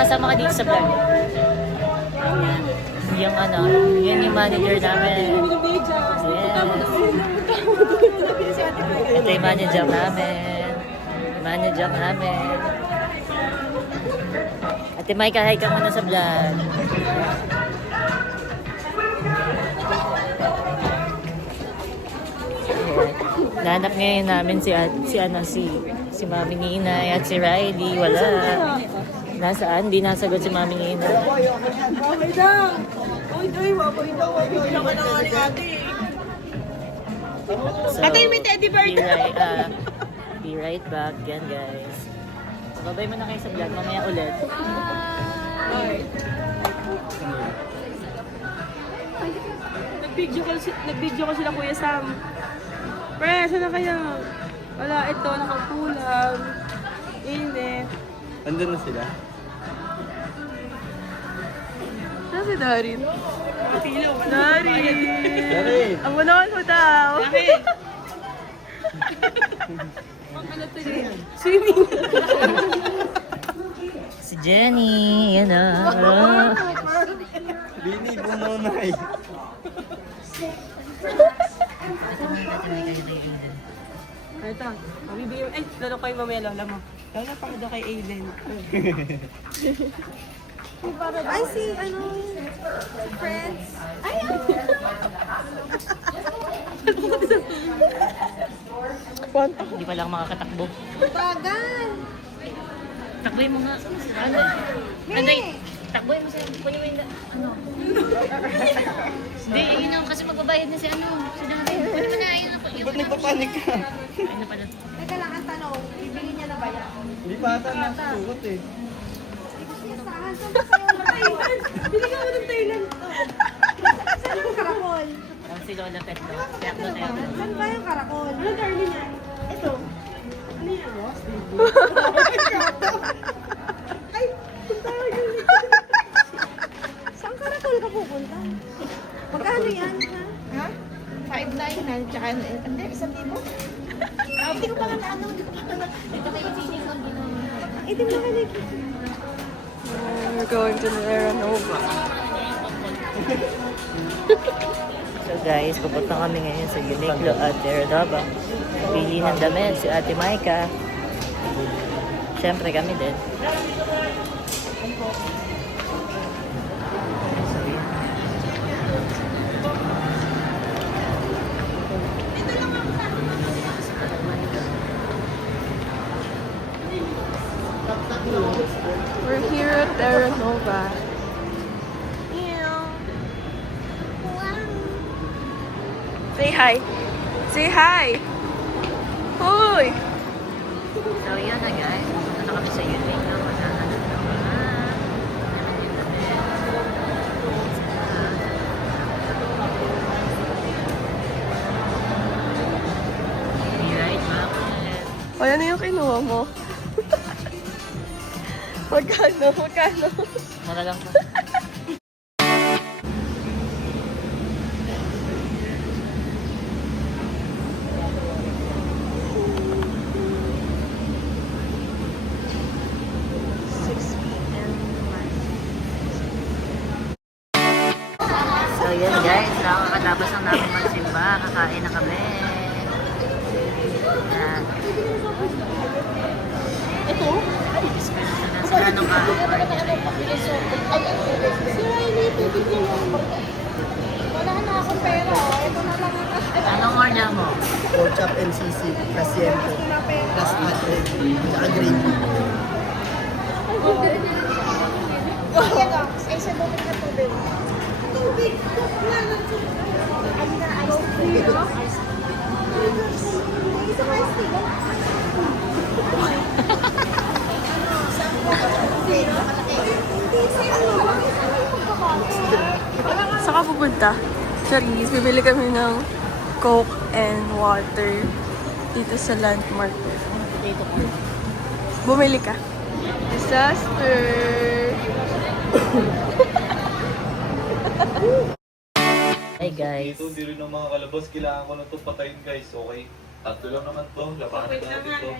kasama ka dito sa vlog. Yung ano, yan yung manager namin. Yes. Ito yung manager namin. Manager namin. Ate Micah, hi ka muna sa vlog. Nanap ngayon namin si Mami Ninay at si Riley. Wala. Nasaan? Di nasagot si Mami Ninay. Babay daw! Babay daw! So, Ate, may teddy bear be right back. Yan, guys. So, babay muna kayo sa vlog. Mamaya ulit. Nag-video ko sila Kuya Sam. Pre, saan na kaya? Wala, ito, nakapulang. Init. Andun na sila? Saan si Darin? Darin! Darin! Ang manood mo daw! Swimming! Si Jenny. Yan na. Bini, bumunay. Ito, mabibigyan. Ay, lalo kayo mamaya, lola mo. Lola, para daw kay Aiden. Ay, si friends. Ay, Hindi pa lang makakatakbo. bagal. Takboy mo nga. Ano? Anday, takboy mo sa kunin mo yung ano. Hindi, yun ang kasi magbabayad na si ano. Si Darin. Kunin mo na, yun na. Ba't nagpapanik ka? Ayun na pala. Teka lang, ang tanong, bibili niya na ba yan? Hindi pa ata nasusugot eh. Saan? Saan ba sa'yo? Bili ka mo ng Thailand. Saan yung karakol? Ang si Lola Pet, no? Kaya ako tayo. Saan ba yung karakol? Ano darling niya? Ito. Ano yan? Ay, punta ka yun. Saan karakol ka pupunta? Magkano yan, ha? Ha? 599, tsaka hindi, 1,000. Hindi ko pa nga naano, hindi ko pa nga ito na yung feeling ko, hindi naman. Ito na nga We're going to the Aranova. So guys, pupunta kami ngayon sa Uniqlo at Aranova. Pili ng damit si Ate Micah. Siyempre kami din. We're here at Aranova. Say hi. Say hi. Hoy. So yun na guys, pupunta na kami sa Uniqlo. Maghahanap ng mga Be right back. O, ano yung kinuha mo? Magkano? Magkano? Mura lang pa. So yun guys, nakakatapos lang namin magsimba, kakain na kami. Yan. Ito? Sa anong ka-order? Si Riley, tubig niya yung wala na akong pera. Ito na lang ang Anong order mo? Pork chop NCC, Casiento, plus added, tsaka gravy. Yan o, sa isa tubig na tubig. Tubig! Ay na, ice tea. Isa ka ice tea. Saan ka pupunta? Charisse, bibili kami ng Coke and water dito sa Landmark. Dito ko. Bumili ka. Disaster! Hey guys. Ito, hindi rin ng mga kalabas. Kailangan ko na ito patayin guys, okay? Tatlo lang naman to. Lapanan natin to.